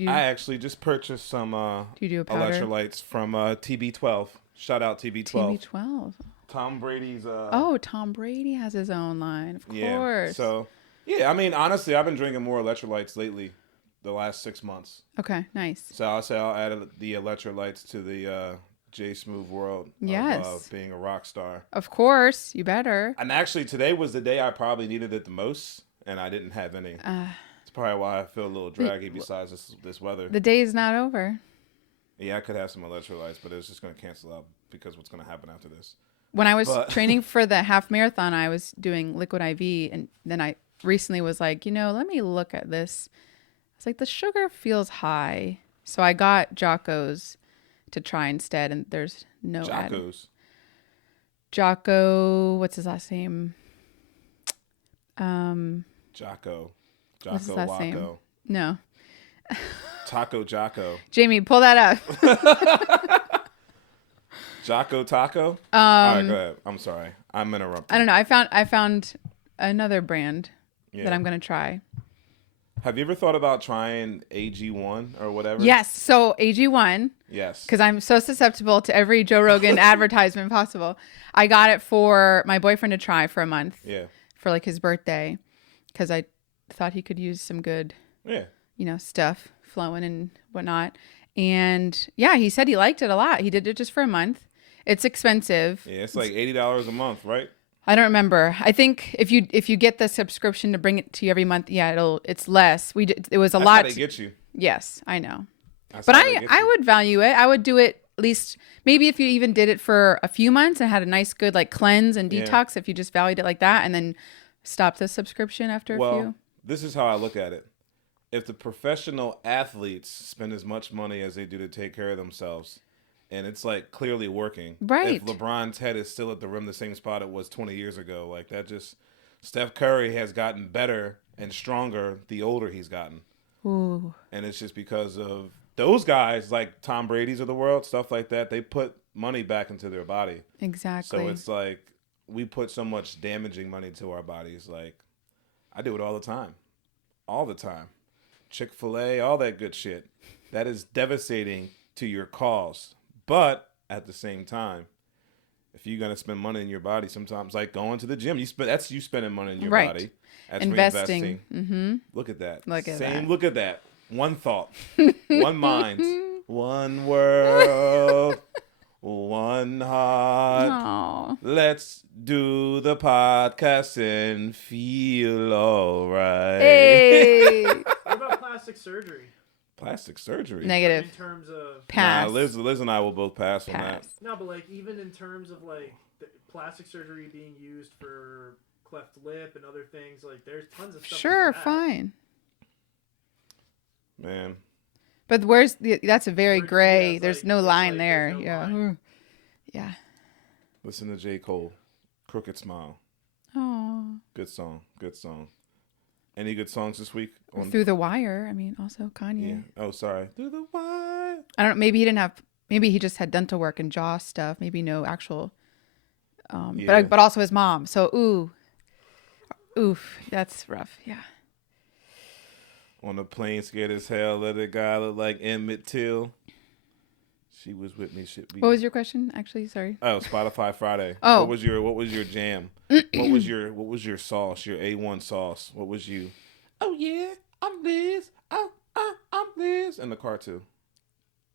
I actually just purchased some do you do a powder? electrolytes from TB12. Shout out TB12. TB12. Tom Brady's. Tom Brady has his own line, of Yeah. course. So, yeah, I mean, honestly, I've been drinking more electrolytes lately, the last 6 months. Okay, nice. So I'll say I'll add the electrolytes to the J-Smoove world of being a rock star. Of course, you better. And actually, today was the day I probably needed it the most, and I didn't have any. It's probably why I feel a little draggy besides this weather. The day is not over. Yeah, I could have some electrolytes, but it's just going to cancel out because what's going to happen after this. When I was training for the half marathon, I was doing liquid IV, and then I recently was like, let me look at this. It's like the sugar feels high, so I got Jocko's to try instead, and there's no Jocko's. Jocko, what's his last name? Jocko. What's his last name? No. Taco Jocko. Jamie, pull that up. Jocko Taco? All right, go ahead. I'm sorry. I'm interrupting. I don't know. I found another brand that I'm going to try. Have you ever thought about trying AG1 or whatever? Yes. So AG1. Yes. Because I'm so susceptible to every Joe Rogan advertisement possible. I got it for my boyfriend to try for a month. Yeah. For like his birthday. Because I thought he could use some good, stuff flowing and whatnot. And yeah, he said he liked it a lot. He did it just for a month. It's expensive. Yeah, it's like $80 a month, right? I don't remember. I think if you get the subscription to bring it to you every month, it's less. It was a lot. That's how they get you. Yes, I know. But I would value it. I would do it at least maybe if you even did it for a few months and had a nice good like cleanse and detox. If you just valued it like that and then stop the subscription after a few. This is how I look at it. If the professional athletes spend as much money as they do to take care of themselves, and it's like clearly working. Right. If LeBron's head is still at the rim the same spot it was 20 years ago, like that just Steph Curry has gotten better and stronger the older he's gotten. Ooh. And it's just because of those guys like Tom Brady's of the world, stuff like that, they put money back into their body. Exactly. So it's like we put so much damaging money to our bodies. Like I do it all the time. All the time. Chick-fil-A, all that good shit. That is devastating to your cause. But at the same time, if you're gonna spend money in your body, sometimes like going to the gym, that's you spending money in your body. That's investing. Mm-hmm. Look at that. Look at that. One thought, one mind, one world, one heart. Aww. Let's do the podcast and feel alright. Hey. What about plastic surgery? Plastic surgery. Negative. In terms of pass. Nah, Liz and I will both pass on that. No, but like even in terms of like the plastic surgery being used for cleft lip and other things, like there's tons of stuff. Sure, like that. fine. Man. But that's a very gray. Yeah, there's like, no line there. no Yeah. line. Yeah. Listen to J. Cole. Crooked Smile. Oh. Good song. Good song. Any good songs this week? Through the Wire. I mean, also Kanye. Yeah. Oh, sorry. Through the Wire. I don't know. Maybe he didn't have. Maybe he just had dental work and jaw stuff. Maybe no actual. But also his mom. So oof, that's rough. Yeah. On the plane, scared as hell. Let a guy look like Emmett Till. She was with me. What was your question? Actually, sorry. Oh, Spotify Friday. Oh. What was your jam? what was your sauce? Your A1 sauce? What was you? Oh yeah, I'm Liz. Oh, I'm Liz. In the car too.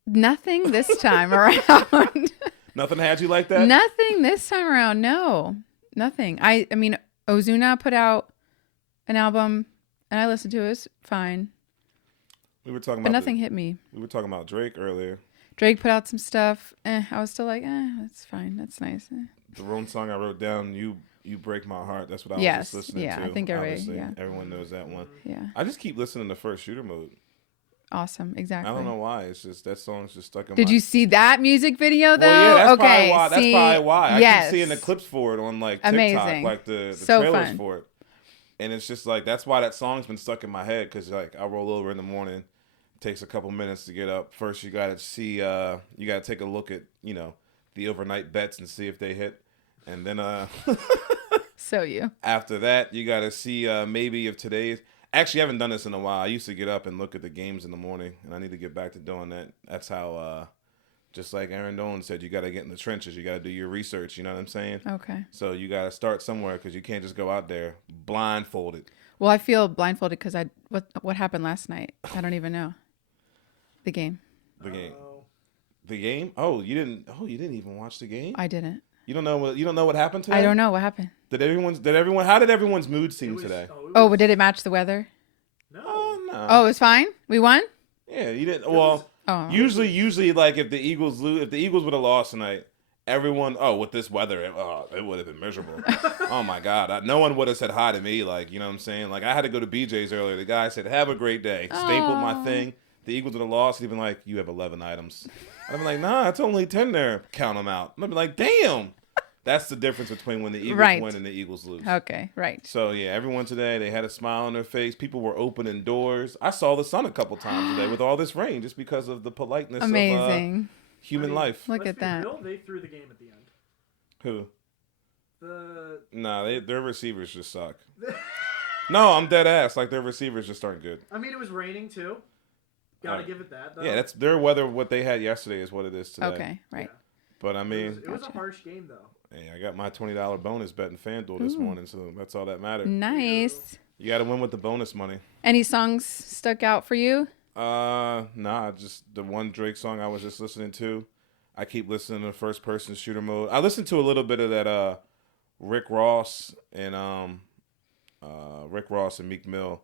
Nothing this time around. Nothing had you like that? Nothing this time around. No, nothing. I mean, Ozuna put out an album, and I listened to it. It was fine. We were talking but about nothing hit me. We were talking about Drake earlier. Drake put out some stuff. I was still like, that's fine. That's nice. The wrong song I wrote down, You Break My Heart. That's what I was just listening to. Yeah, I think everyone knows that one. Yeah. I just keep listening to First Shooter Mode. Awesome. Exactly. I don't know why. It's just that song's just stuck in my... Did you see that music video though? Well, yeah, that's okay. probably why. Yes. I keep seeing the clips for it on like TikTok, amazing. like the so trailers fun. for it. And it's just like, that's why that song's been stuck in my head. Cause like I roll over in the morning, takes a couple minutes to get up. First, you got to see, you got to take a look at, the overnight bets and see if they hit. And then, so you, after that, you got to see, maybe if today's, Actually, I haven't done this in a while. I used to get up and look at the games in the morning, and I need to get back to doing that. That's how, just like Aaron Dolan said, you got to get in the trenches. You got to do your research. You know what I'm saying? Okay. So you got to start somewhere because you can't just go out there blindfolded. Well, I feel blindfolded because what happened last night? I don't even know. The game. The game. The game? Oh, you didn't even watch the game? I didn't. You don't know what happened today? I don't know what happened. How did everyone's mood seem today? Oh, did it match the weather? No. No. Oh, it was fine. We won. Yeah, you didn't. Well, usually, like if the Eagles would have lost tonight, everyone. Oh, with this weather, it would have been miserable. Oh my God, no one would have said hi to me. Like, you know what I'm saying? Like I had to go to BJ's earlier. The guy said, "Have a great day." Stapled my thing. The Eagles would have lost. He'd been like, "You have 11 items." I'd be like, "Nah, it's only 10 there. Count them out." I'd be like, "Damn." That's the difference between when the Eagles win and the Eagles lose. Okay, right. So, yeah, everyone today, they had a smile on their face. People were opening doors. I saw the sun a couple times today with all this rain just because of the politeness of human life. Look at that. Real, they threw the game at the end. Who? Nah, their receivers just suck. No, I'm dead ass. Like, their receivers just aren't good. I mean, it was raining, too. Gotta give it that, though. Yeah, that's their weather. What they had yesterday is what it is today. Okay, right. Yeah. But, I mean... It was a harsh game, though. Hey, I got my $20 bonus bet in FanDuel this morning, so that's all that mattered. Nice. You got to win with the bonus money. Any songs stuck out for you? Nah, just the one Drake song I was just listening to. I keep listening to first person shooter mode. I listened to a little bit of that Rick Ross and Meek Mill.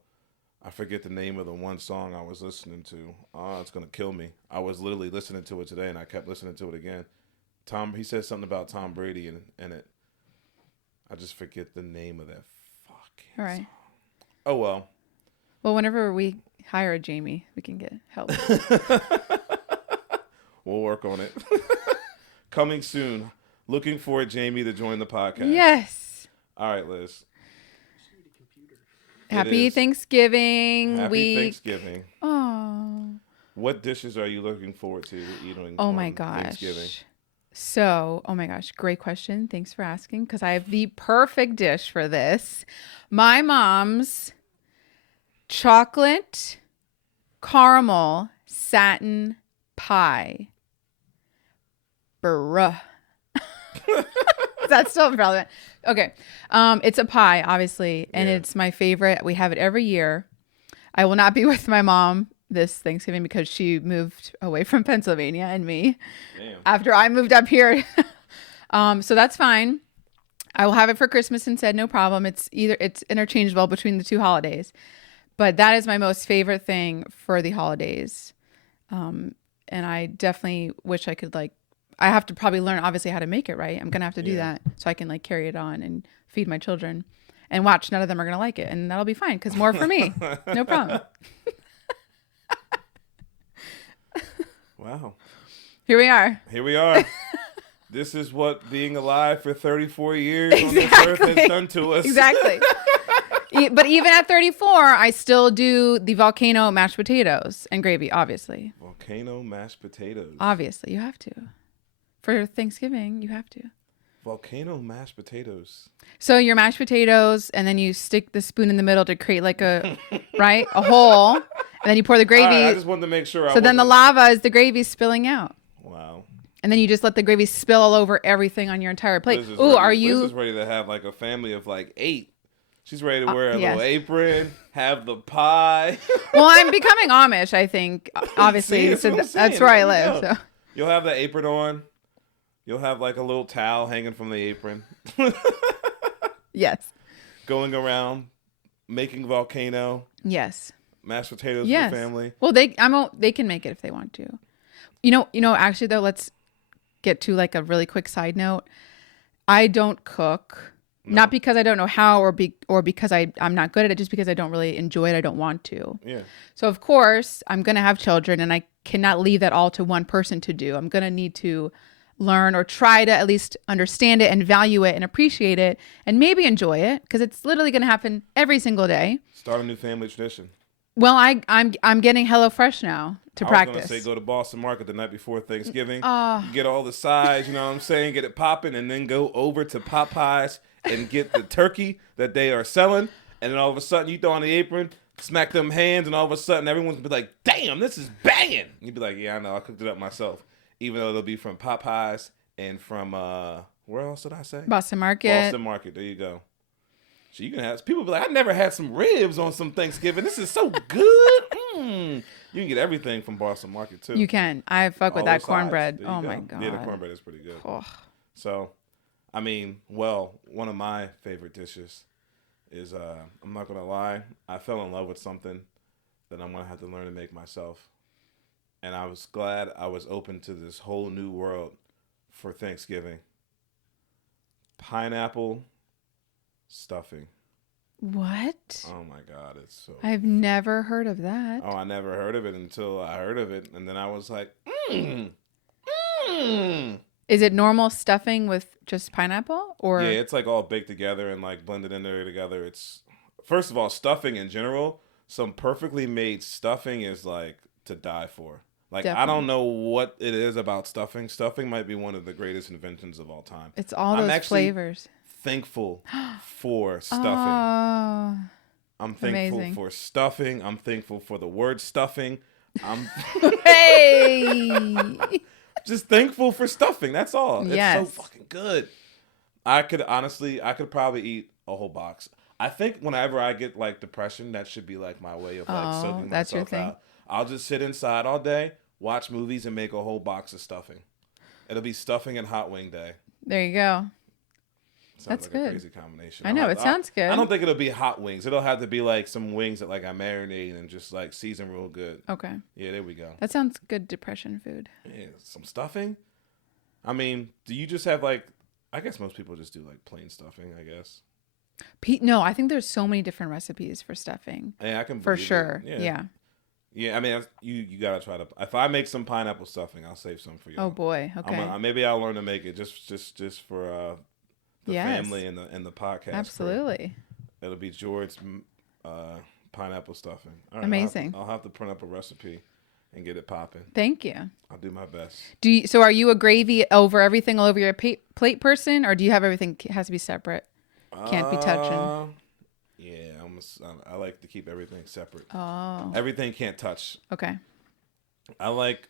I forget the name of the one song I was listening to. It's gonna kill me. I was literally listening to it today, and I kept listening to it again. He said something about Tom Brady in it. I just forget the name of that fucking All right. song. Oh, well. Well, whenever we hire a Jamie, we can get help. We'll work on it. Coming soon. Looking for Jamie to join the podcast. Yes. All right, Liz. Happy Thanksgiving Happy week. Thanksgiving. Oh. What dishes are you looking forward to eating Oh on my gosh. Thanksgiving? So, oh my gosh, great question. Thanks for asking because I have the perfect dish for this. My mom's chocolate caramel satin pie. Bruh. That's still relevant. Okay. It's a pie, obviously, and it's my favorite. We have it every year. I will not be with my mom this Thanksgiving because she moved away from Pennsylvania and me. Damn. After I moved up here. So that's fine. I will have it for Christmas instead, no problem. It's interchangeable between the two holidays. But that is my most favorite thing for the holidays. And I definitely wish I could I have to probably learn obviously how to make it, right? I'm going to have to do that so I can carry it on and feed my children and watch. None of them are going to like it and that'll be fine because more for me. No problem. Wow. Here we are. This is what being alive for 34 years on this earth has done to us. Exactly. But even at 34, I still do the volcano mashed potatoes and gravy, obviously. Volcano mashed potatoes. Obviously, you have to. For Thanksgiving, you have to. Volcano mashed potatoes. So your mashed potatoes, and then you stick the spoon in the middle to create a hole, and then you pour the gravy. Right, I just wanted to make sure. So then the lava is the gravy spilling out. Wow. And then you just let the gravy spill all over everything on your entire plate. Liz is ready to have a family of 8. She's ready to wear a little apron, have the pie. Well, I'm becoming Amish, I think, obviously. See, that's where I live. So. You'll have the apron on. You'll have a little towel hanging from the apron. Yes. Going around, making volcano. Yes. Mashed potatoes for the family. Well, they can make it if they want to. You know, actually though, let's get to a really quick side note. I don't cook. No. Not because I don't know how or because I'm not good at it, just because I don't really enjoy it. I don't want to. Yeah. So of course I'm going to have children and I cannot leave that all to one person to do. I'm going to need to learn or try to at least understand it and value it and appreciate it and maybe enjoy it because it's literally going to happen every single day. Start a new family tradition. Well, I'm getting HelloFresh now to practice. I was going to say go to Boston Market the night before Thanksgiving. Get all the sides, you know what I'm saying? Get it popping and then go over to Popeyes and get the turkey that they are selling. And then all of a sudden you throw on the apron, smack them hands, and all of a sudden everyone's gonna be like, "Damn, this is banging." You'd be like, "Yeah, I know. I cooked it up myself." Even though it'll be from Popeyes and from where else did I say? Boston Market. Boston Market. There you go. So you can have people be like, "I never had some ribs on some Thanksgiving. This is so good." You can get everything from Boston Market too. You can. I fuck with All that the sides. cornbread. There you Oh go. my god. Yeah, the cornbread is pretty good. Oh. So, I mean, well, one of my favorite dishes is I'm not gonna lie, I fell in love with something that I'm gonna have to learn to make myself, and I was glad I was open to this whole new world for Thanksgiving. Pineapple stuffing. What? Oh my god, it's so. I've never heard of that. Oh, I never heard of it until I heard of it, and then I was like, Is it normal stuffing with just pineapple, or? Yeah, it's like all baked together and like blended in there together. It's first of all, stuffing in general. Some perfectly made stuffing is like to die for. Like I Definitely. don't know what it is about stuffing. Stuffing might be one of the greatest inventions of all time. It's all I'm those actually flavors. Thankful for stuffing. Oh, I'm thankful amazing. for stuffing. I'm thankful for the word stuffing. I'm hey. just thankful for stuffing. That's all. Yes. It's so fucking good. I could probably eat a whole box. I think whenever I get like depression, that should be like my way of like soaking that's your myself thing? out. I'll just sit inside all day, watch movies, and make a whole box of stuffing. It'll be stuffing and hot wing day. There you go. Sounds That's like good. a crazy combination. I know, it sounds good. I don't think it'll be hot wings. It'll have to be like some wings that like I marinate and just like season real good. Okay. Yeah, there we go. That sounds good depression food. Yeah, some stuffing. I mean, do you just have like? I guess most people just do like plain stuffing. I guess. No, I think there's so many different recipes for stuffing. Yeah, I can For believe it. sure. Yeah. Yeah. Yeah, I mean, you gotta try to. If I make some pineapple stuffing, I'll save some for you. Oh boy. Okay. Maybe I'll learn to make it just for the Yes. family and the podcast. crew. Absolutely. It'll be George's pineapple stuffing. All right, Amazing. I'll have to print up a recipe and get it popping. Thank you. I'll do my best. So are you a gravy over everything all over your plate person, or do you have everything has to be separate? Can't be touching. Yeah, I like to keep everything separate. Oh. Everything can't touch. Okay. I like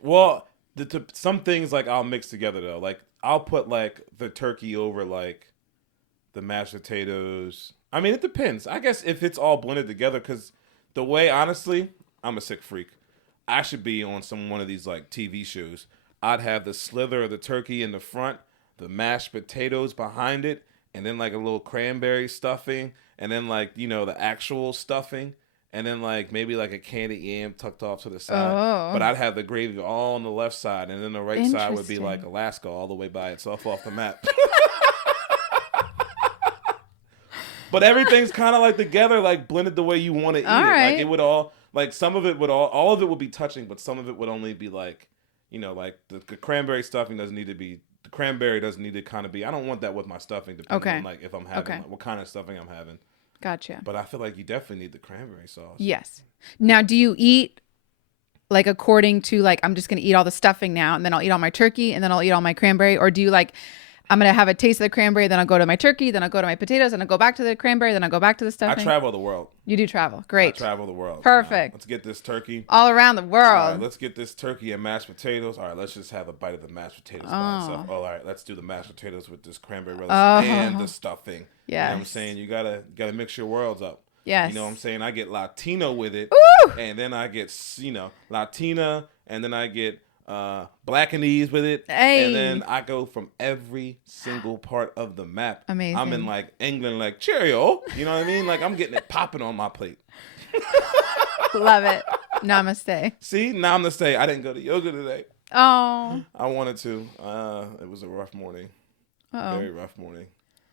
some things like I'll mix together though. Like I'll put like the turkey over like the mashed potatoes. I mean, it depends. I guess if it's all blended together, because the way honestly, I'm a sick freak. I should be on one of these like TV shows. I'd have the slither of the turkey in the front, the mashed potatoes behind it, and then like a little cranberry stuffing, and then like, the actual stuffing, and then like maybe like a candied yam tucked off to the side. Oh. But I'd have the gravy all on the left side, and then the right side would be Interesting. like Alaska all the way by itself off the map. But everything's kind of like together, like blended the way you want to eat All it. right. Like it would all, like some of it would all of it would be touching, but some of it would only be like, like the cranberry stuffing doesn't need to be, the cranberry doesn't need to kind of be, I don't want that with my stuffing, depending on like if I'm having, like, what kind of stuffing I'm having. Gotcha. But I feel like you definitely need the cranberry sauce. Yes. Now, do you eat like according to like, I'm just going to eat all the stuffing now, and then I'll eat all my turkey, and then I'll eat all my cranberry? Or do you like, I'm going to have a taste of the cranberry, then I'll go to my turkey, then I'll go to my potatoes, and I'll go back to the cranberry, then I'll go back to the I stuffing? travel the world. You do travel. Great. I travel the world. Perfect. Let's get this turkey. All around the All world. right, let's get this turkey and mashed potatoes. All right, let's just have a bite of the mashed potatoes by itself. Oh, all right, let's do the mashed potatoes with this cranberry relish and the stuffing. You know what I'm Yes. saying? You gotta mix your worlds up. Yes. You know what I'm saying? I get Latino with it, Woo! and then I get Latina, and then I get Blackanese with it, Hey. and then I go from every single part of the map. Amazing. I'm in like England, like Cheerio. You know what I mean? Like I'm getting it popping on my plate. Love it. Namaste. See, namaste. I didn't go to yoga today. Oh. I wanted to. It was a rough morning. Very rough morning.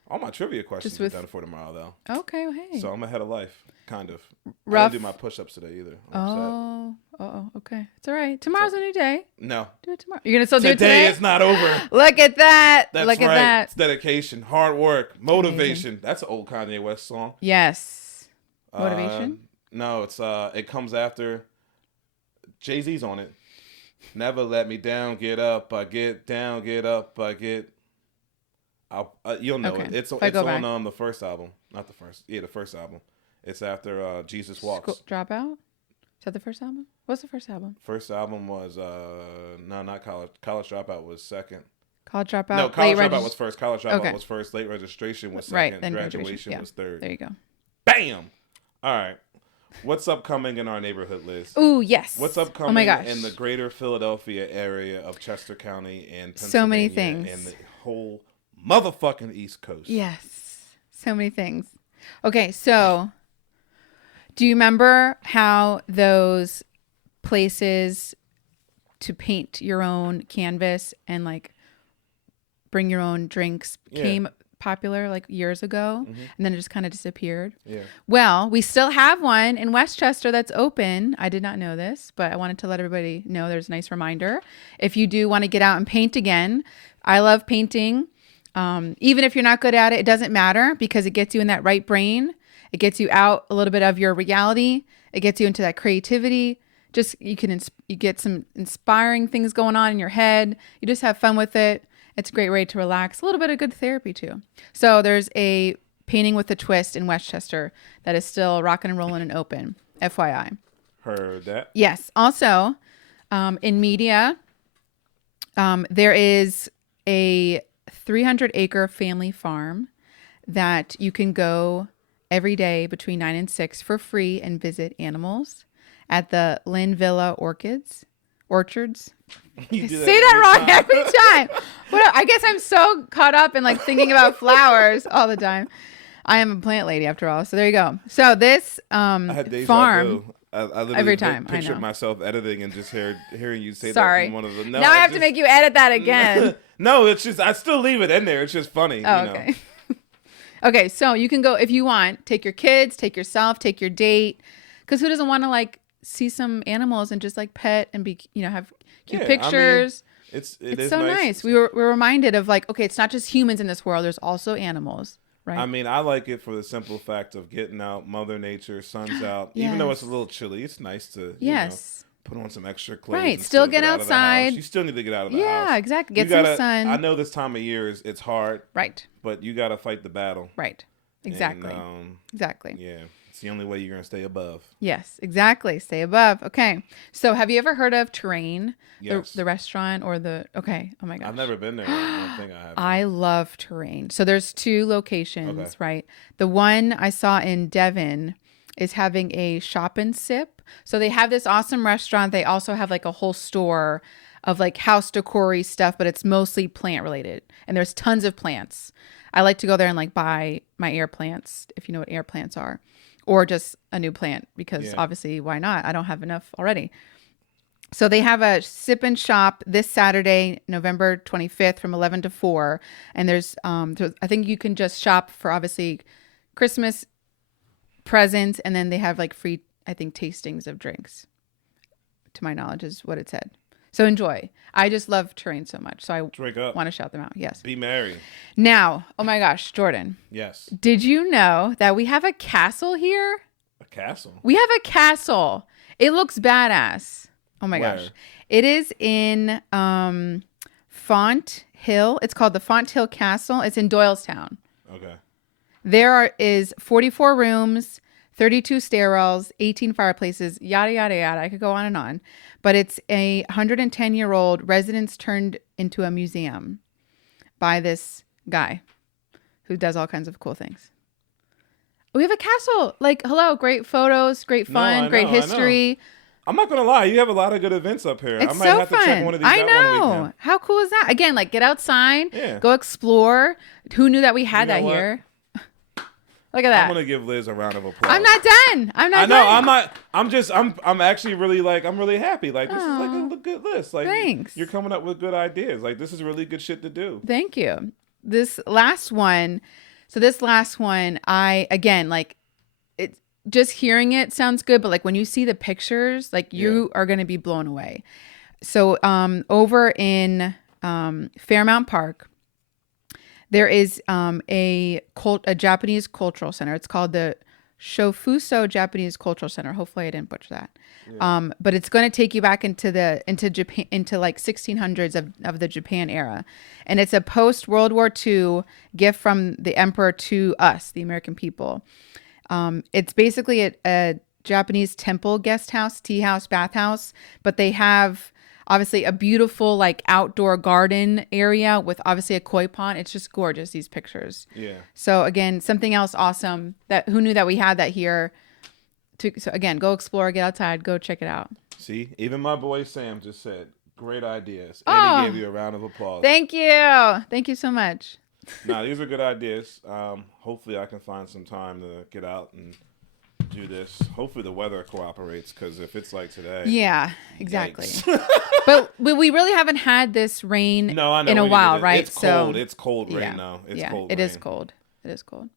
All my trivia questions are done for tomorrow, though. Okay. Well, hey. So I'm ahead of life, kind of. Rough. I didn't do my push-ups today either. I'm upset. Oh. Okay. It's all right. Tomorrow's a new day. No. Do it tomorrow. You're gonna still do it Today today? is not over. Look at that. That's Look right. at that. It's dedication, hard work, motivation. That's an old Kanye West song. Yes. Motivation. No, it's it comes after. Jay-Z's on it. Never let me down. Get up. I get down. Get up. I get. You'll know Okay. it. It's If I go on back. the first album, not the first. Yeah, the first album. It's after Jesus Walks. Dropout? Is that the first album? What's the first album? First album was no, not College. College Dropout was second. College Dropout? No, College Dropout was first. College Dropout was first. Late Registration was second. Right, then Graduation was third. There you go. Bam! All right. What's upcoming in our neighborhood, Liz? Ooh, yes. What's upcoming in the greater Philadelphia area of Chester County and Pennsylvania so many things. And the whole motherfucking East Coast? Yes. So many things. Okay, so do you remember how those places to paint your own canvas and like bring your own drinks came popular like years ago, and then it just kind of disappeared? Yeah. Well, we still have one in Westchester that's open. I did not know this, but I wanted to let everybody know. There's a nice reminder. If you do want to get out and paint again, I love painting. Even if you're not good at it, it doesn't matter because it gets you in that right brain. It gets you out a little bit of your reality. It gets you into that creativity. Just you get some inspiring things going on in your head. You just have fun with it. It's a great way to relax. A little bit of good therapy too. So there's a painting with a twist in Westchester that is still rocking and rolling and open. FYI. Heard that. Yes. Also, in media, there is a 300-acre family farm that you can go every day between 9 and 6 for free and visit animals at the Lynn Villa Orchards. You Say that wrong every time. I guess I'm so caught up in like thinking about flowers all the time. I am a plant lady after all. So there you go. So this I had deja farm. vu. I literally Every time, I pictured know. myself editing and just hearing you say Sorry. that from one of the. No, now I have to make you edit that again. No, it's just I still leave it in there. It's just funny. Oh, okay. Okay, so you can go if you want. Take your kids, take yourself, take your date. Because who doesn't want to like see some animals and just like pet and be have cute pictures? I mean, it it's is so nice. We're reminded of like, okay, it's not just humans in this world. There's also animals, right? I mean, I like it for the simple fact of getting out, Mother Nature, sun's out. Even though it's a little chilly, it's nice to put on some extra clothes. Right, and still get out outside. You still need to get out of the house. Yeah, exactly. Get some sun. I know this time of year it's hard. Right. But you got to fight the battle. Right. Exactly. And, exactly. Yeah. It's the only way you're going to stay above. Yes, exactly. Stay above. Okay. So have you ever heard of Terrain? Yes. The restaurant or okay. Oh my gosh. I've never been there. I don't think I have. I love Terrain. So there's 2 locations, Okay. right? The one I saw in Devon is having a shop and sip. So they have this awesome restaurant. They also have like a whole store of like house decor-y stuff, but it's mostly plant related. And there's tons of plants. I like to go there and like buy my air plants, if you know what air plants are, or just a new plant because obviously why not? I don't have enough already. So they have a sip and shop this Saturday, November 25th from 11 to 4. And there's, I think you can just shop for obviously Christmas presents. And then they have like free, I think, tastings of drinks, to my knowledge is what it said. So enjoy. I just love Terrain so much. So I Drink up. want to shout them out. Yes. Be merry. Now, oh my gosh, Jordan. Yes. Did you know that we have a castle here? A castle? We have a castle. It looks badass. Oh my gosh. It is in Font Hill. It's called the Font Hill Castle. It's in Doylestown. Okay. There is 44 rooms, 32 stairwells, 18 fireplaces, yada, yada, yada. I could go on and on. But it's a 110-year-old residence turned into a museum by this guy who does all kinds of cool things. We have a castle. Like, hello, great photos, great fun, great history. I'm not going to lie. You have a lot of good events up here. It's I might so have fun. to check one of these I out know. one weekend. How cool is that? Again, like get outside, Yeah. go explore. Who knew that we had You know that what? here? Look at that. I'm gonna give Liz a round of applause. I'm not done. I know. done. I'm not. I'm actually really I'm really happy. Like this is like a good list. Like Thanks. You're coming up with good ideas. Like this is really good shit to do. Thank you. This last one. I again like it. Just hearing it sounds good, but like when you see the pictures, like you are going to be blown away. So over in Fairmount Park, there is a Japanese cultural center. It's called the Shofuso Japanese Cultural Center. Hopefully I didn't butcher that. Yeah. But it's going to take you back into Japan, into like 1600s of the Japan era. And it's a post World War II gift from the emperor to us, the American people. It's basically a Japanese temple guest house, tea house, bathhouse, but they have obviously a beautiful like outdoor garden area with obviously a koi pond. It's just gorgeous, these pictures. Yeah. So again, something else awesome that who knew that we had that here. So again, go explore, get outside, go check it out. See, even my boy Sam just said, great ideas. Oh, And he gave you a round of applause. Thank you. Thank you so much. Nah, these are good ideas. Hopefully I can find some time to get out and do this. Hopefully the weather cooperates, because if it's like today. Yeah, exactly. but we really haven't had this rain No, I know, in a while, it. right? It's cold. It's cold right now. It's cold. It is cold. It is cold.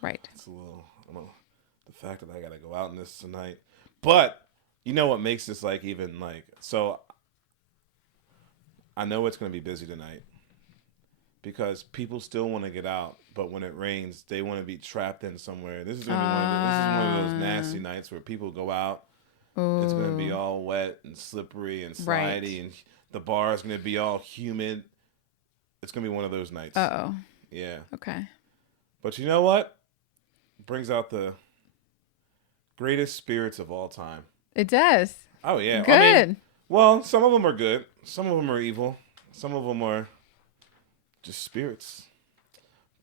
Right. It's a little, I don't know, the fact that I got to go out in this tonight. But you know what makes this like even like, so I know it's going to be busy tonight because people still want to get out, but when it rains, they want to be trapped in somewhere. This is going to be one of those nasty nights where people go out. Ooh. It's going to be all wet and slippery and slidey, and the bar is going to be all humid. It's going to be one of those nights. Uh-oh. Yeah. Okay. But you know what? Brings out the greatest spirits of all time. It does. Oh, yeah. Good. I mean, well, some of them are good. Some of them are evil. Some of them are just spirits.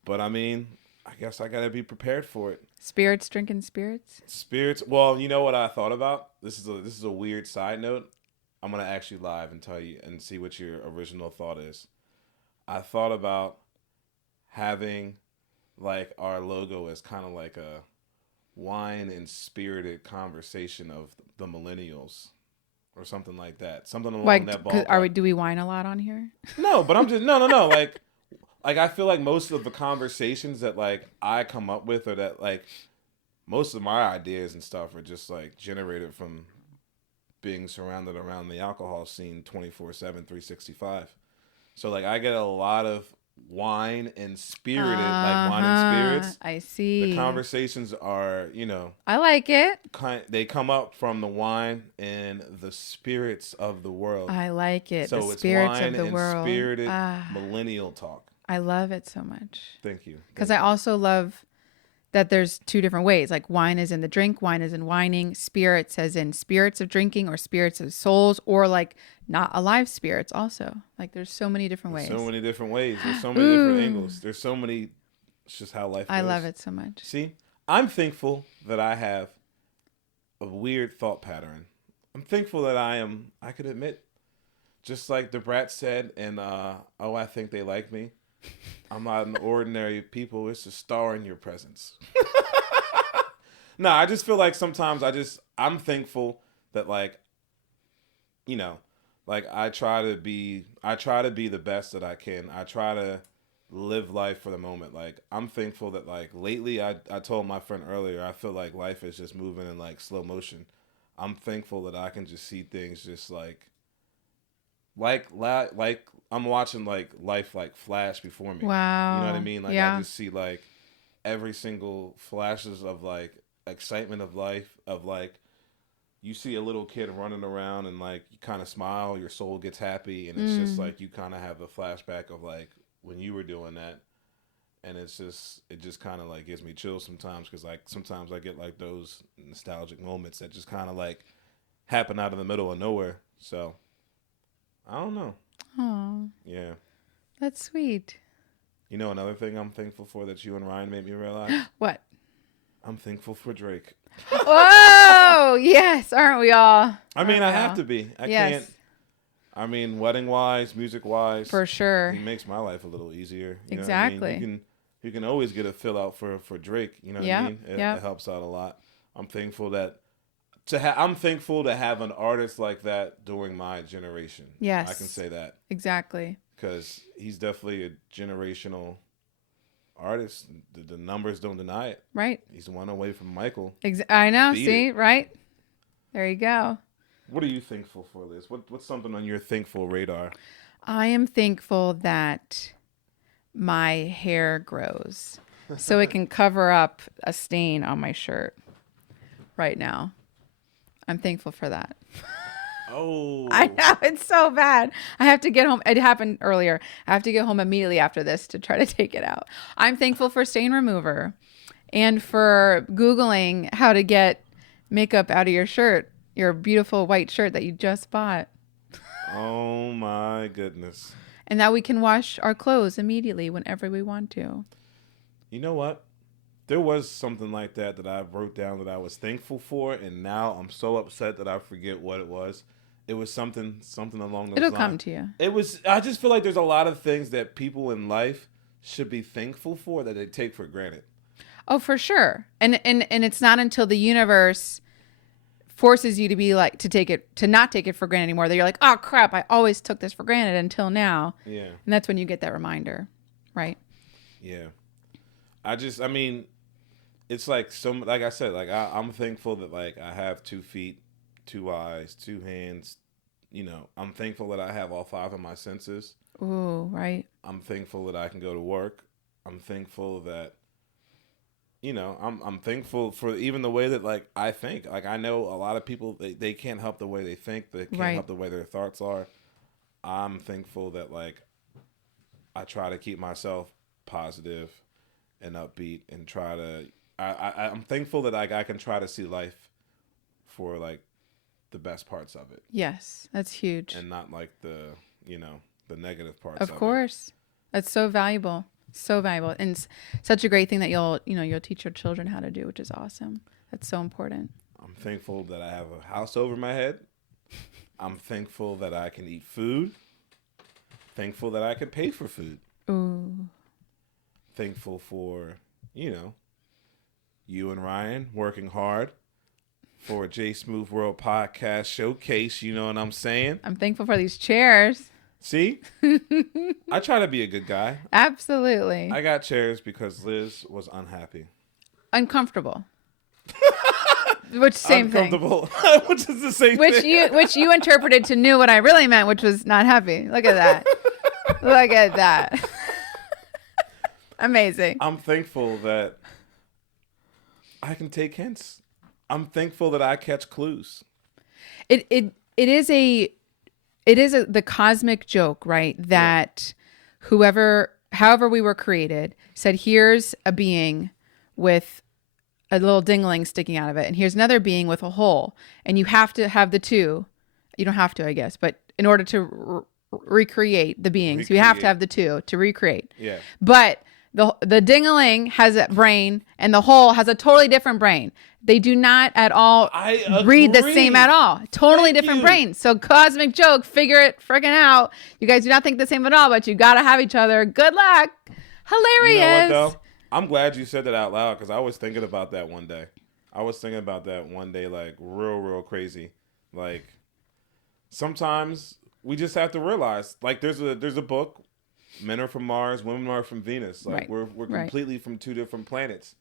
But I mean, I guess I got to be prepared for it. Spirits drinking spirits? Spirits. Well, you know what I thought about? This is a weird side note. I'm going to ask you live and tell you and see what your original thought is. I thought about having like our logo as kind of like a wine and spirited conversation of the millennials or something like that. Something along that ballpark. Do we wine a lot on here? No, but I'm just no. Like I feel like most of the conversations that like I come up with, or that like most of my ideas and stuff, are just like generated from being surrounded around the alcohol scene 24/7, 365. So like I get a lot of wine and spirited, like wine and spirits. I see. The conversations are, I like it. They come up from the wine and the spirits of the world. I like it. So the it's spirits wine of the and world. spirited millennial talk. I love it so much. Thank you. Because I also love that there's two different ways. Like wine is in the drink, wine is in whining, spirits as in spirits of drinking, or spirits of souls, or like not alive spirits also. Like there's so many different ways. So many different ways. There's so many different angles. There's so many. It's just how life goes. I love it so much. See, I'm thankful that I have a weird thought pattern. I'm thankful that I could admit, just like the brat said, and I think they like me. I'm not an ordinary people. It's a star in your presence. No, I just feel like sometimes I'm thankful that like, like I try to be the best that I can. I try to live life for the moment. Like I'm thankful that like lately I told my friend earlier, I feel like life is just moving in like slow motion. I'm thankful that I can just see things just like I'm watching like life like flash before me. Wow. You know what I mean? Like yeah. I just see like every single flashes of like excitement of life, of like you see a little kid running around and like you kind of smile, your soul gets happy, and it's just like you kind of have a flashback of like when you were doing that, and it just kind of like gives me chills sometimes, because like sometimes I get like those nostalgic moments that just kind of like happen out of the middle of nowhere. So I don't know. Oh, yeah, that's sweet. You know, another thing I'm thankful for that you and Ryan made me realize. What? I'm thankful for Drake. Whoa! Yes, aren't we all? I mean, I have to be. I yes. can't. I mean, wedding wise, music wise, for sure, he makes my life a little easier. You exactly. know what I mean? You can always get a fill out for Drake. You know what I mean? It helps out a lot. I'm thankful I'm thankful to have an artist like that during my generation. Yes, I can say that exactly, because he's definitely a generational artist. The numbers don't deny it. Right. He's one away from Michael. I know. See, right? There you go. What are you thankful for, Liz? What's something on your thankful radar? I am thankful that my hair grows so it can cover up a stain on my shirt right now. I'm thankful for that. Oh. I know, it's so bad. I have to get home. It happened earlier. I have to get home immediately after this to try to take it out. I'm thankful for stain remover. and for Googling how to get makeup out of your shirt, your beautiful white shirt that you just bought. Oh my goodness. And that we can wash our clothes immediately whenever we want to. You know what? There was something like that I wrote down that I was thankful for, and now I'm so upset that I forget what it was. It was something along those lines. It'll come to you. I just feel like there's a lot of things that people in life should be thankful for that they take for granted. Oh, for sure. And it's not until the universe forces you to be like to not take it for granted anymore that you're like, oh crap, I always took this for granted until now. Yeah. And that's when you get that reminder, right? Yeah. I mean, it's like like I said, like I'm thankful that like I have 2 feet, 2 eyes, 2 hands. You know, I'm thankful that I have all 5 of my senses. Ooh, right. I'm thankful that I can go to work. I'm thankful that, you know, I'm thankful for even the way that like I think. Like I know a lot of people they can't help the way they think. They can't help the way their thoughts are. I'm thankful that like I try to keep myself positive and upbeat and try to. I'm thankful that I can try to see life for like the best parts of it. Yes, that's huge. And not like the negative parts of course. That's so valuable. So valuable. And such a great thing that you'll teach your children how to do, which is awesome. That's so important. I'm thankful that I have a house over my head. I'm thankful that I can eat food. Thankful that I can pay for food. Ooh. Thankful for, you and Ryan working hard for a J-Smoove World Podcast Showcase. You know what I'm saying? I'm thankful for these chairs. See? I try to be a good guy. Absolutely. I got chairs because Liz was unhappy. Uncomfortable. Which same thing. Uncomfortable. Which is the same thing. Which you interpreted to knew what I really meant, which was not happy. Look at that. Look at that. Amazing. I'm thankful that I can take hints. I'm thankful that I catch clues. It is the cosmic joke, right? That however we were created said, here's a being with a little dingling sticking out of it, and here's another being with a hole, and you have to have the two. You don't have to, I guess, but in order to recreate the beings, you have to have the two to recreate. Yeah. But the dingling has a brain, and the hole has a totally different brain. They do not at all read the same at all. Totally different brains. So cosmic joke, figure it freaking out. You guys do not think the same at all, but you got to have each other. Good luck. Hilarious. You know what, though? I'm glad you said that out loud because I was thinking about that one day. Like real crazy. Like sometimes we just have to realize, like there's a book, Men Are From Mars, Women Are From Venus. Like we're completely from 2 different planets.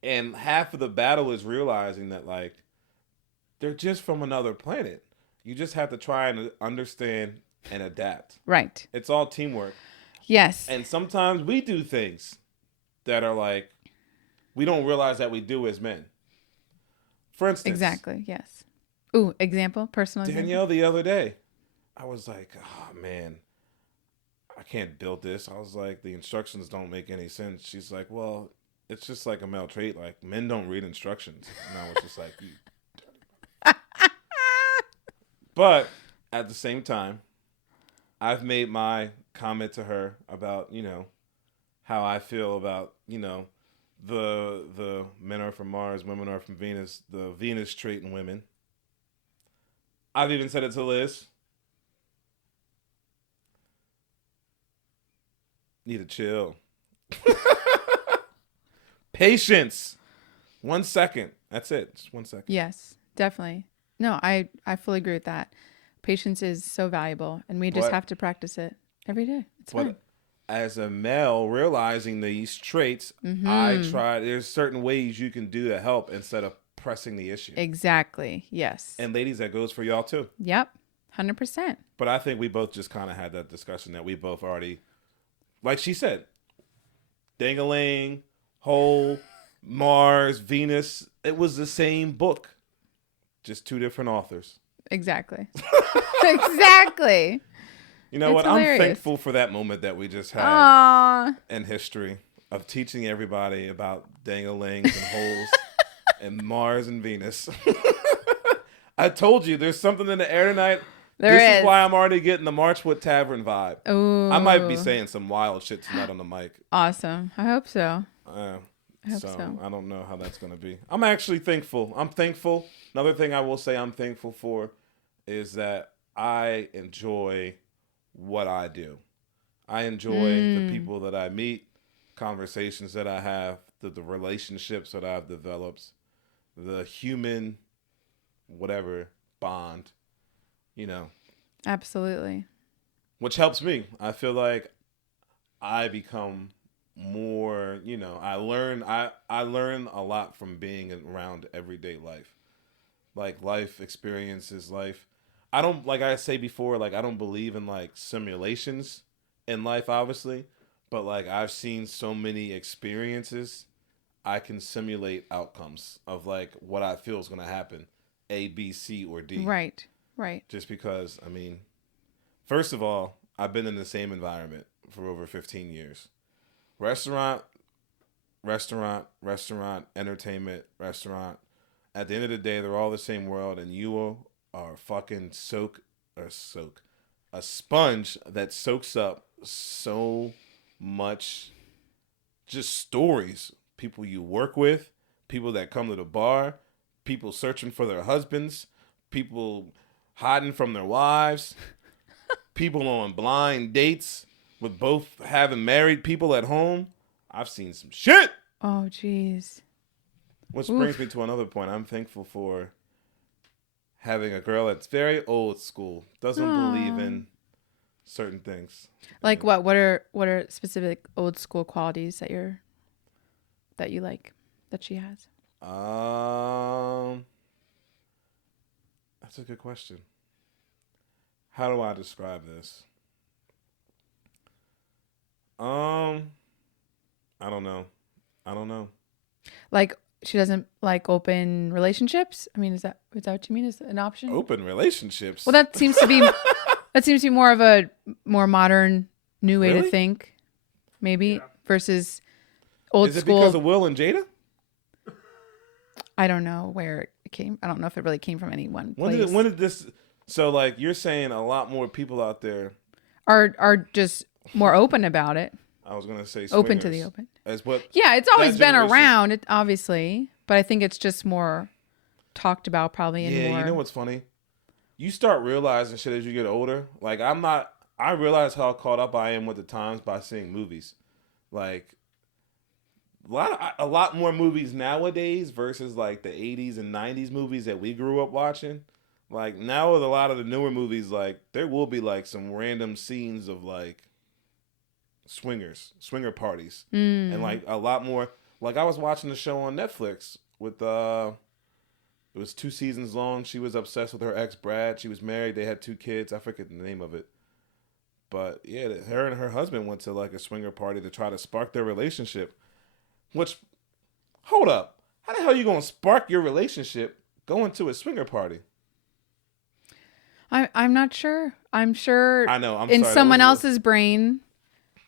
And half of the battle is realizing that like they're just from another planet. You just have to try and understand and adapt. Right. It's all teamwork. Yes. And sometimes we do things that are like we don't realize that we do as men. For instance. Exactly. Yes. Ooh, example, personal Danielle, example. the other day, I was like, oh man, I can't build this. I was like, the instructions don't make any sense. She's like, well, it's just like a male trait. Like men don't read instructions. And I was just like, you dirty. But at the same time, I've made my comment to her about, how I feel about, the men are from Mars, women are from Venus, the Venus trait in women. I've even said it to Liz. Need to chill. Patience. 1 second. That's it. Just 1 second. Yes, definitely. No, I fully agree with that. Patience is so valuable, and we just have to practice it every day. It's fun. As a male, realizing these traits, there's certain ways you can do to help instead of pressing the issue. Exactly. Yes. And ladies, that goes for y'all too. Yep. 100%. But I think we both just kind of had that discussion that we both already, like she said, ding-a-ling, hole, Mars, Venus. It was the same book, just 2 different authors. Exactly. Exactly. You know what? Hilarious. I'm thankful for that moment that we just had in history. of teaching everybody about dangalings and holes and Mars and Venus. I told you there's something in the air tonight. This is why I'm already getting the Marchwood Tavern vibe. Ooh. I might be saying some wild shit tonight on the mic. Awesome. I hope so. I hope so. I don't know how that's going to be. I'm actually thankful. I'm thankful. Another thing I will say I'm thankful for is that I enjoy what I do. I enjoy the people that I meet, conversations that I have, the relationships that I've developed, the human, whatever, bond, Absolutely. Which helps me. I feel like I become more, I learn a lot from being around everyday life. Like life experiences, I don't, like I say before, like I don't believe in like simulations in life, obviously, but like I've seen so many experiences, I can simulate outcomes of like what I feel is going to happen, A, B, C, or D. Right. Just because, first of all, I've been in the same environment for over 15 years. Restaurant, entertainment, restaurant. At the end of the day, they're all the same world, and you are fucking a sponge that soaks up so much just stories. People you work with, people that come to the bar, people searching for their husbands, people hiding from their wives, people on blind dates with both having married people at home. I've seen some shit. Oh, jeez. Which brings me to another point. I'm thankful for having a girl that's very old school, doesn't believe in certain things. Like what? What are specific old school qualities that you like that she has? That's a good question. How do I describe this? I don't know. Like she doesn't like open relationships? I mean, is that what you mean? Is an option? Open relationships? Well, that seems to be more of a more modern, new way to think, maybe, versus old school. Is it because of Will and Jada? I don't know where it came. I don't know if it really came from any one place. When did this? So, like, you're saying a lot more people out there are just more open about it. I was gonna say open to the open. As what? Yeah, it's always been around, obviously, but I think it's just more talked about, probably. Yeah, you know what's funny? You start realizing shit as you get older. Like I realize how caught up I am with the times by seeing movies. Like a lot more movies nowadays versus like the 80s and 90s movies that we grew up watching. Like now with a lot of the newer movies, like there will be like some random scenes of like swinger parties, and like a lot more. Like I was watching the show on Netflix with it was 2 seasons long. She was obsessed with her ex Brad. She was married. They had 2 kids. I forget the name of it, but yeah, her and her husband went to like a swinger party to try to spark their relationship. Which, hold up, how the hell are you gonna spark your relationship going to a swinger party? I'm not sure. I'm sure. I know. I'm in sorry, someone else's brain,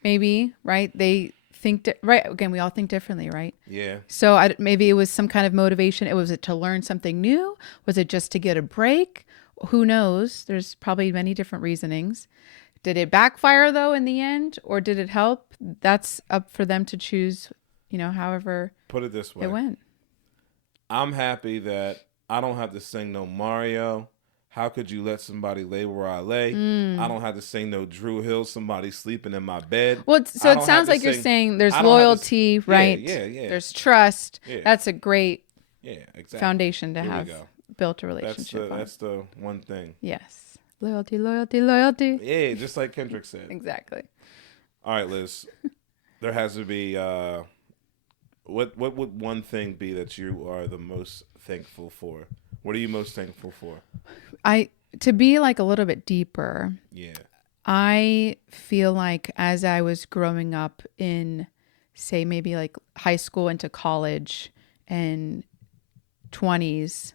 maybe, right? They think right. Again, we all think differently, right? Yeah. So maybe it was some kind of motivation. Was it to learn something new? Was it just to get a break? Who knows? There's probably many different reasonings. Did it backfire though in the end, or did it help? That's up for them to choose. However. Put it this way. It went. I'm happy that I don't have to sing no Mario. How could you let somebody lay where I lay? I don't have to sing no Drew Hill, somebody sleeping in my bed. Well, so it sounds like you're saying there's loyalty, right? Yeah. There's trust. Yeah. That's a great exactly. foundation to have built a relationship on. That's the one thing. Yes. Loyalty. Yeah, just like Kendrick said. Exactly. All right, Liz. There has to be... What would one thing be that you are the most thankful for? What are you most thankful for? To be like a little bit deeper. Yeah. I feel like as I was growing up in, say, maybe like high school into college and 20s,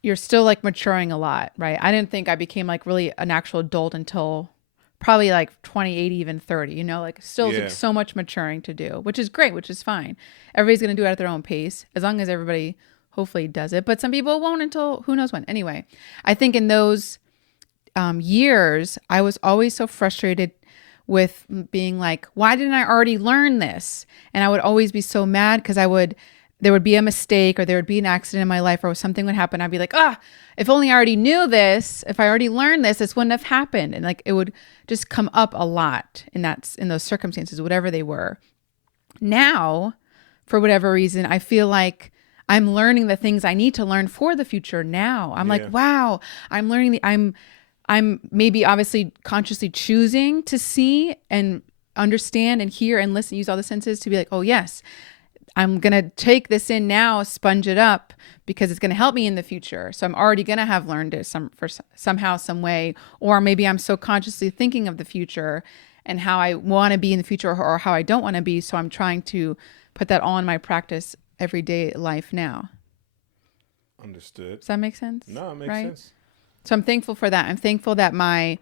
you're still like maturing a lot, right? I didn't think I became like really an actual adult until probably like 20, 80, even 30, you know, like still Yeah. like so much maturing to do, which is great, which is fine. Everybody's going to do it at their own pace as long as everybody hopefully does it. But some people won't until who knows when. Anyway, I think in those years, I was always so frustrated with being like, why didn't I already learn this? And I would always be so mad because there would be a mistake or there would be an accident in my life or something would happen. I'd be like, if only I already knew this, if I already learned this wouldn't have happened. And like, it would just come up a lot in those circumstances, whatever they were. Now, for whatever reason, I feel like I'm learning the things I need to learn for the future now. I'm like, wow, I'm learning I'm maybe obviously consciously choosing to see and understand and hear and listen, use all the senses to be like, oh yes, I'm going to take this in now, sponge it up because it's going to help me in the future. So I'm already going to have learned it somehow, some way, or maybe I'm so consciously thinking of the future and how I want to be in the future or how I don't want to be. So I'm trying to put that all in my practice everyday life now. Understood. Does that make sense? No, it makes sense. So I'm thankful for that. I'm thankful that my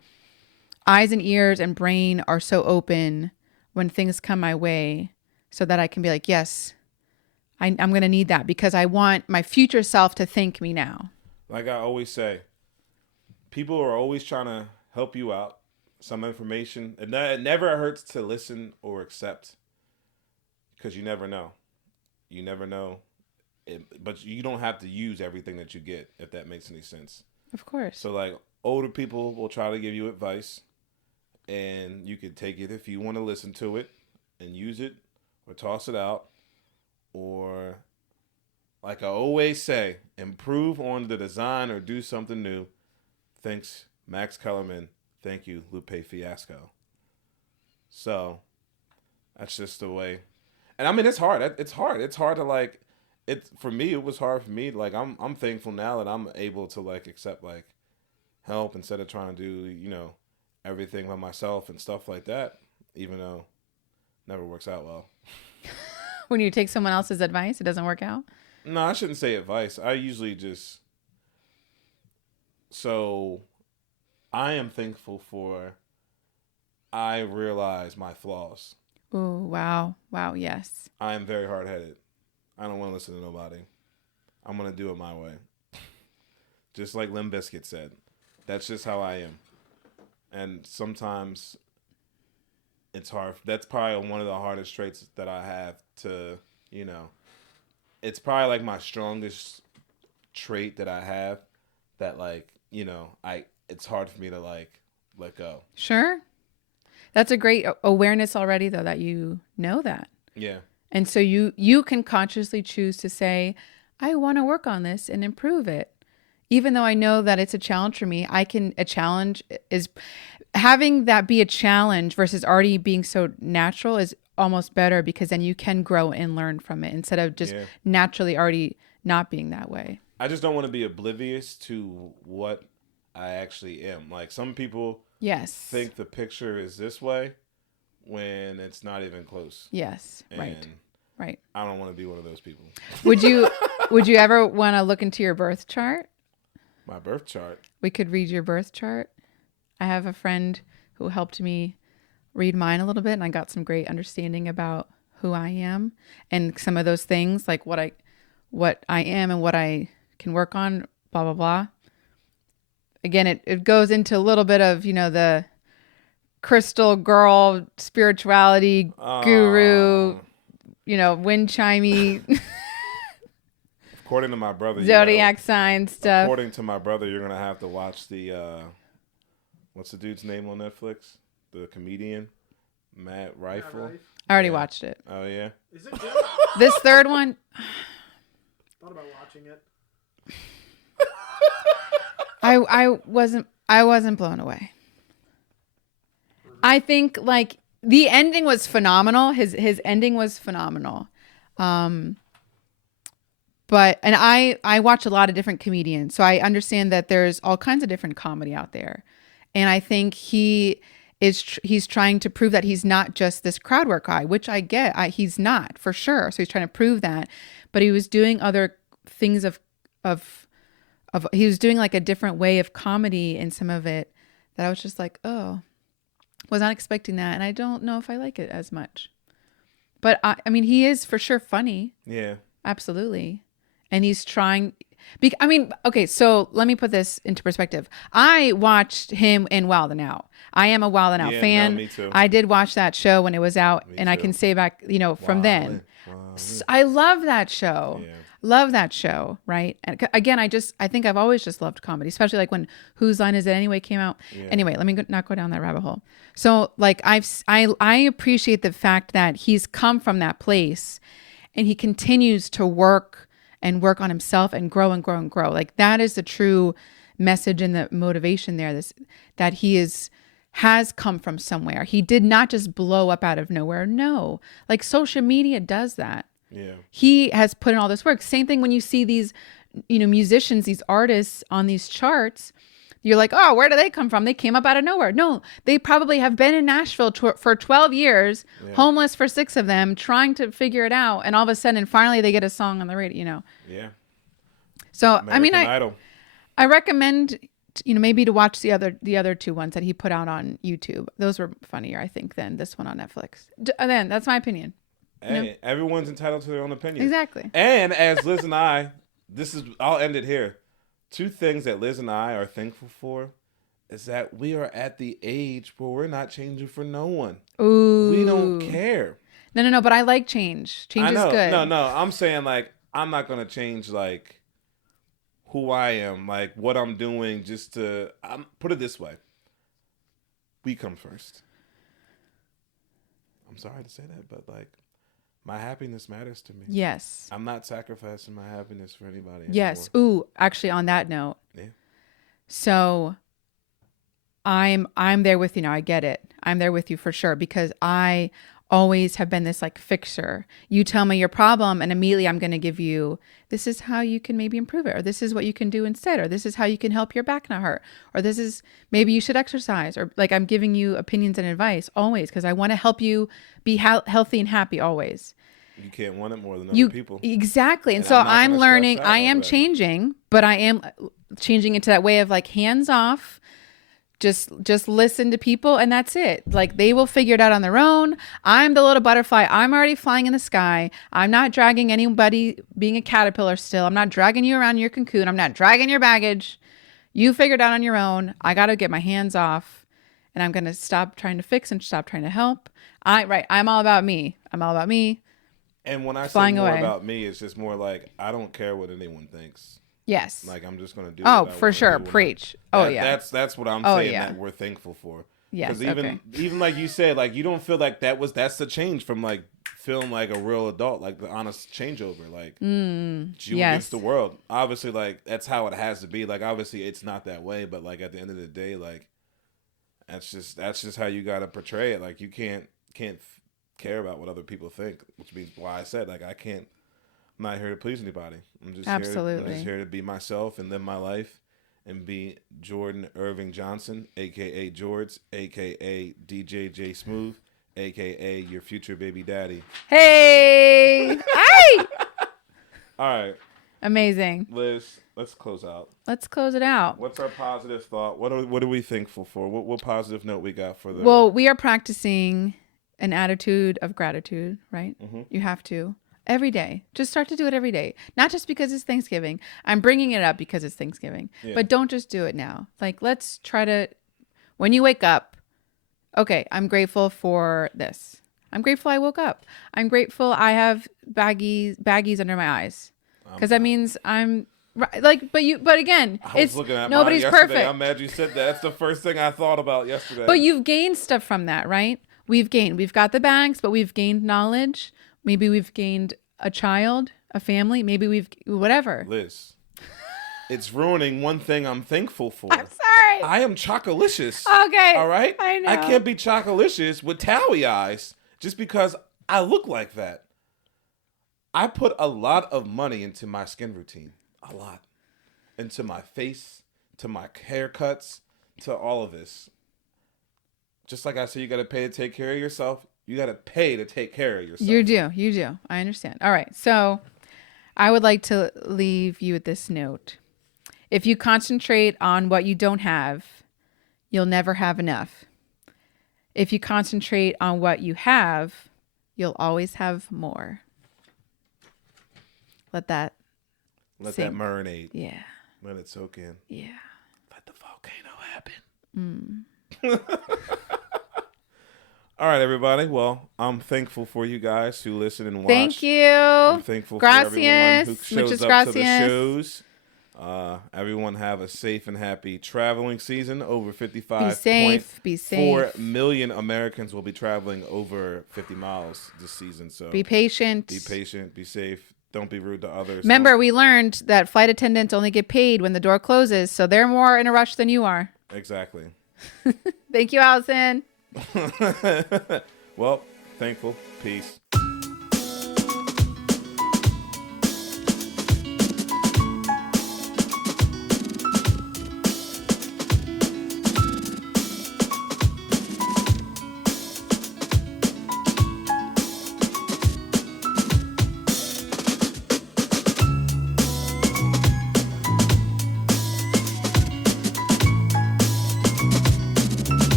eyes and ears and brain are so open when things come my way so that I can be like, yes, I'm going to need that because I want my future self to thank me now. Like I always say, people are always trying to help you out. Some information. It never hurts to listen or accept because you never know. You never know. But you don't have to use everything that you get, if that makes any sense. Of course. So like older people will try to give you advice and you can take it if you want to listen to it and use it or toss it out. Or like I always say, improve on the design or do something new. Thanks, Max Kellerman. Thank you, Lupe Fiasco. So that's just the way. And I mean, it's hard. It's hard. It's hard to like. For me, it was hard for me. Like I'm thankful now that I'm able to like accept like help instead of trying to do everything by myself and stuff like that. Even though it never works out well. When you take someone else's advice, it doesn't work out? No, I shouldn't say advice. I usually just. So, I am thankful for. I realize my flaws. Oh, wow. Wow, yes. I am very hard-headed. I don't want to listen to nobody. I'm going to do it my way. Just like Limp Bizkit said. That's just how I am. And sometimes it's hard. That's probably one of the hardest traits that I have to, it's probably like my strongest trait that I have that like, it's hard for me to like let go. Sure. That's a great awareness already though, that you know that. Yeah. And so you can consciously choose to say, I want to work on this and improve it. Even though I know that it's a challenge for me, a challenge is having that be a challenge versus already being so natural is almost better because then you can grow and learn from it instead of just naturally already not being that way. I just don't want to be oblivious to what I actually am. Like some people think the picture is this way when it's not even close. Yes. And right. I don't want to be one of those people. Would you ever want to look into your birth chart? My birth chart? We could read your birth chart. I have a friend who helped me read mine a little bit and I got some great understanding about who I am and some of those things like what I am and what I can work on, blah, blah, blah. Again, it goes into a little bit of, the crystal girl, spirituality, guru, wind chimey. According to my brother, zodiac sign stuff. According to my brother, you're going to have to watch the, what's the dude's name on Netflix? The comedian, Matt Rifle. I already watched it. Oh, yeah? Is it good? This third one. Thought about watching it. I wasn't blown away. I think like the ending was phenomenal. His ending was phenomenal. But I watch a lot of different comedians, so I understand that there's all kinds of different comedy out there. And I think he's trying to prove that he's not just this crowd work guy, which I get. He's not for sure. So he's trying to prove that, but he was doing other things he was doing like a different way of comedy in some of it that I was just like, oh, Was not expecting that, and I don't know if I like it as much. But I mean, he is for sure funny. Yeah. Absolutely. And he's trying. I mean, okay, so let me put this into perspective. I watched him in Wild 'N Out. I am a Wild 'N Out fan. No, me too. I did watch that show when it was out, and I can say back, from then. I love that show. Yeah. Love that show, right? And again, I think I've always just loved comedy, especially like when Whose Line Is It Anyway came out. Yeah. Anyway, let me not go down that rabbit hole. So like I appreciate the fact that he's come from that place, and he continues to work on himself and grow and grow and grow. Like that is the true message and the motivation there. That he has come from somewhere. He did not just blow up out of nowhere. No, like social media does that. Yeah. He has put in all this work. Same thing when you see these, musicians, these artists on these charts, you're like, oh, where do they come from? They came up out of nowhere. No, they probably have been in Nashville for 12 years, homeless for 6 of them, trying to figure it out. And all of a sudden, finally they get a song on the radio, Yeah. So, American Idol. I recommend, maybe to watch the other 2 ones that he put out on YouTube. Those were funnier, I think, than this one on Netflix. Then that's my opinion. Hey, everyone's entitled to their own opinion. Exactly. And as Liz and I, I'll end it here. 2 things that Liz and I are thankful for is that we are at the age where we're not changing for no one. Ooh. We don't care. No, but I like change. Change is good. No, I'm saying like, I'm not going to change like who I am, like what I'm doing put it this way. We come first. I'm sorry to say that, but like, my happiness matters to me. Yes. I'm not sacrificing my happiness for anybody anymore. Yes. Ooh, actually on that note. Yeah. So I'm there with you now. I get it. I'm there with you for sure because I always have been this like fixer. You tell me your problem and immediately I'm going to give you, this is how you can maybe improve it, or this is what you can do instead, or this is how you can help your back not hurt, or this is maybe you should exercise, or like I'm giving you opinions and advice always because I want to help you be healthy and happy always. You can't want it more than other people. Exactly. And so I'm learning, I am changing, but I am changing into that way of like hands off. Just listen to people and that's it. Like they will figure it out on their own. I'm the little butterfly. I'm already flying in the sky. I'm not dragging anybody being a caterpillar still. I'm not dragging you around your cocoon. I'm not dragging your baggage. You figure it out on your own. I got to get my hands off and I'm going to stop trying to fix and stop trying to help. I'm all about me. I'm all about me. And when I say more about me, it's just more like, I don't care what anyone thinks. Yes. Like I'm just going to do Oh, for sure. Preach. Yeah. That's what I'm saying that we're thankful for. Yes. Because even like you said, like you don't feel like that's the change from like feeling like a real adult, like the honest changeover, like you against the world. Obviously, like that's how it has to be. Like obviously it's not that way, but like at the end of the day, like that's just how you got to portray it. Like you can't care about what other people think, which means why I said like I'm not here to please anybody. I'm just here to be myself and live my life and be Jordan Irving Johnson, a.k.a. George, a.k.a. DJ J-Smoove, a.k.a. your future baby daddy. Hey! Hey! All right. Amazing. Liz, let's close out. Let's close it out. What's our positive thought? What are we thankful for? What positive note we got for the... Well, we are practicing an attitude of gratitude, right? Mm-hmm. You have to. Every day. Just start to do it every day. Not just because it's Thanksgiving. I'm bringing it up because it's Thanksgiving. Yeah. But don't just do it now. Like, let's try to, when you wake up, okay, I'm grateful for this. I'm grateful I woke up. I'm grateful I have baggies under my eyes. Because that means I'm, like, but again, it's nobody's perfect. I'm mad you said that. That's the first thing I thought about yesterday. But you've gained stuff from that, right? We've got the bags, but we've gained knowledge. Maybe we've gained a child, a family. Maybe we've, whatever. Liz, it's ruining one thing I'm thankful for. I'm sorry. I am chocolicious. Okay. All right? I know. I can't be chocolicious with towie eyes just because I look like that. I put a lot of money into my skin routine. A lot. Into my face, to my haircuts, to all of this. Just like I said, you got to pay to take care of yourself. You got to pay to take care of yourself. You do. I understand. All right. So I would like to leave you with this note. If you concentrate on what you don't have, you'll never have enough. If you concentrate on what you have, you'll always have more. Let that sink. marinate. Yeah. Let it soak in. Yeah. Let the volcano happen. All right, everybody. Well, I'm thankful for you guys who listen and watch. Thank you. I'm thankful for everyone who Gracias. shows Muchas up to the gracias. shows. Everyone have a safe and happy traveling season. Over Be 55.4 safe. Be safe. million Americans will be traveling over 50 miles this season. So Be patient. Be patient. Be safe. Don't be rude to others. Remember, we learned that flight attendants only get paid when the door closes, so they're more in a rush than you are. Exactly. Thank you, Allison. Well, thankful. Peace.